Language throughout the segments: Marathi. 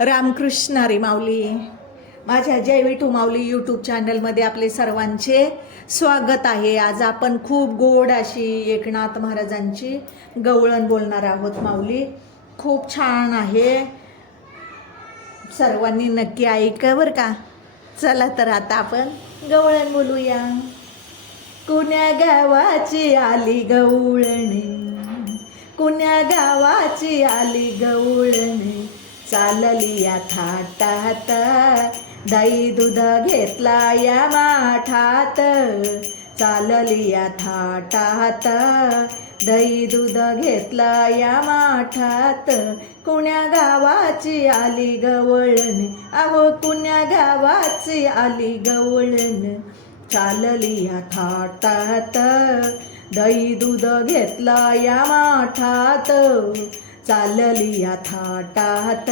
रामकृष्ण हरी माऊली. माझ्या जय टू माऊली यूट्यूब चॅनलमध्ये आपले सर्वांचे स्वागत आहे. आज आपण खूप गोड अशी एकनाथ महाराजांची गवळण बोलणार आहोत माऊली. खूप छान आहे. सर्वांनी नक्की ऐका बरं का. चला तर आता आपण गवळण बोलूया. कुण्या गावाची आली गवळणी? कुण्या गावाची आली गवळणी? चालली या थाटात. दही दूध घेतला या माठात. चालली या थाटात. दही दूध घेतला या माठात. कुण्या गावाची आली गवळण अहो कुण्या गावाची आली गवळण चालली या थाटात. दही दूध घेतला या माठात. चालली या थाटात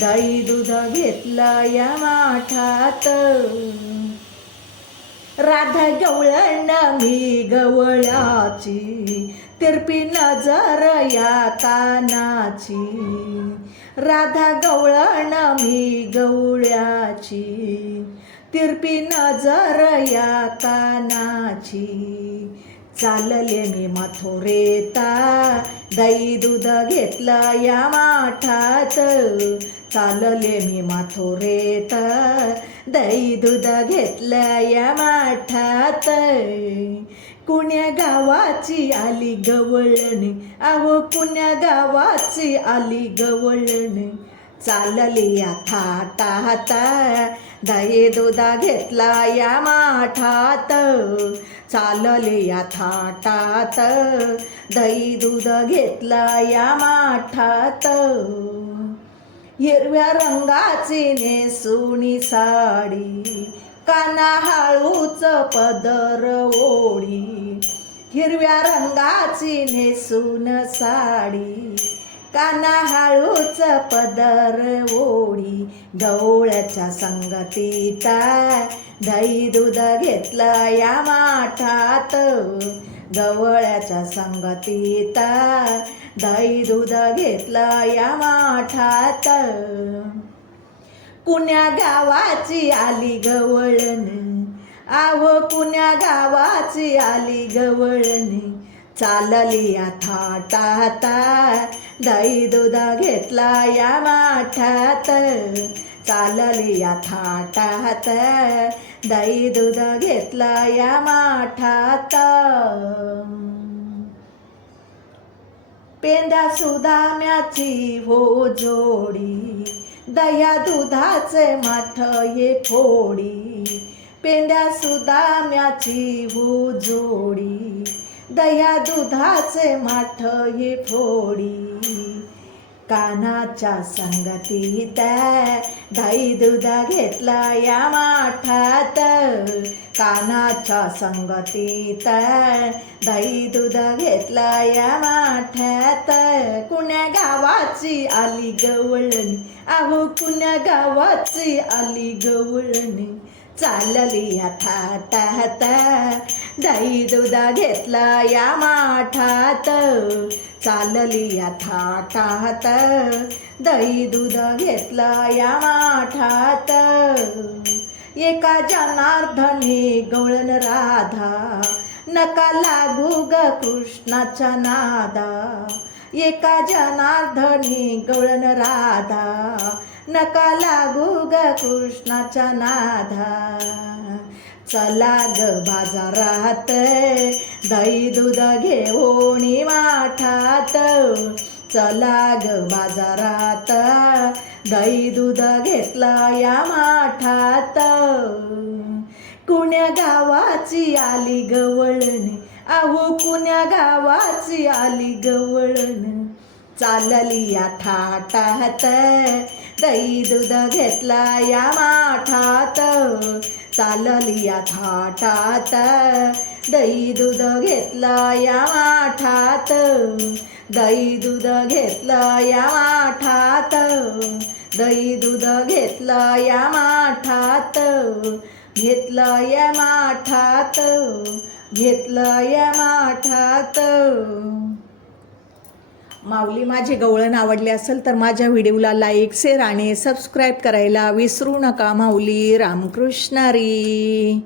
दही दूध घेतला या माठात. राधा गवळण मी गवळाची तिरपी नजर या कानाची राधा गवळण मी गवळ्याची तिरपी नजर या कानाची चालले मी माथोरेता दही दूध घेतला या माठात. चालले मी माथोरेत. दही दूध घेतला या माठात. कुण्या गावाची आली गवळण? आहो कुण्या गावाची आली गवळण? चालली या थाटात दही दुधा घेतला या माठात. चालले या थाटात दही दूध घेतला या माठात. हिरव्या रंगाची नेसुणी साडी काना हाळूच पदर ओढी. हिरव्या रंगाची नेसून साडी काना हळूच पदर ओढी गवळ्याच्या संगतीता दही दूध घेतलं या माठात. गवळ्याच्या संगतीता दही दूध घेतलं या माठात. कुण्या गावाची आली गवळण? आहो कुण्या गावाची आली गवळणी? चालली या थाटात दही दूध घेतला या माठात चालली या थाटात दही दूध घेतला या माठात. पेंड्या सुदाम्याची हो जोडी. दह्या दुधाचे माठ ये फोडी. पेंड्या सुदाम्याची हो जोडी. दया दुधाचे माठ हे फोडी. कानाच्या संगतीत दाई दुधा घेतला या माठात. कानाच्या संगतीत दाई दुधा घेतला या माठात. कुण्या गावाची आली गवळणी? अहो कुण्या गावाची आली गवळणी? चालली या थाटात दही दूध घेतला या माठात. चालली या थाटात दही दुधा घेतला या माठात. एका जनार्दने गवळण राधा. नका लागू ग कृष्णाच्या नादा. एका जनार्दने गवळण राधा. नका लागू ग कृष्णाच्या नाधा चला ग बाजारात दही दूध घेऊन माठात चला ग बाजारात दही दूध घेतला या माठात. कुण्या गावाची आली गवळण? अहो कुण्या गावाची आली गवळण? चालली या थाटात दही दूध घेतला या माठात. चालली या थाटात दही दूध घेतला या माठात. दही दूध घेतला या माठात. दही दूध घेतला या माठात. घेतलं या माठात. घेतलं या माठात. माऊली माझे गवळण आवडले असेल तर माझ्या व्हिडिओला लाईक शेअर आणि सबस्क्राईब करायला विसरू नका माऊली. रामकृष्णारी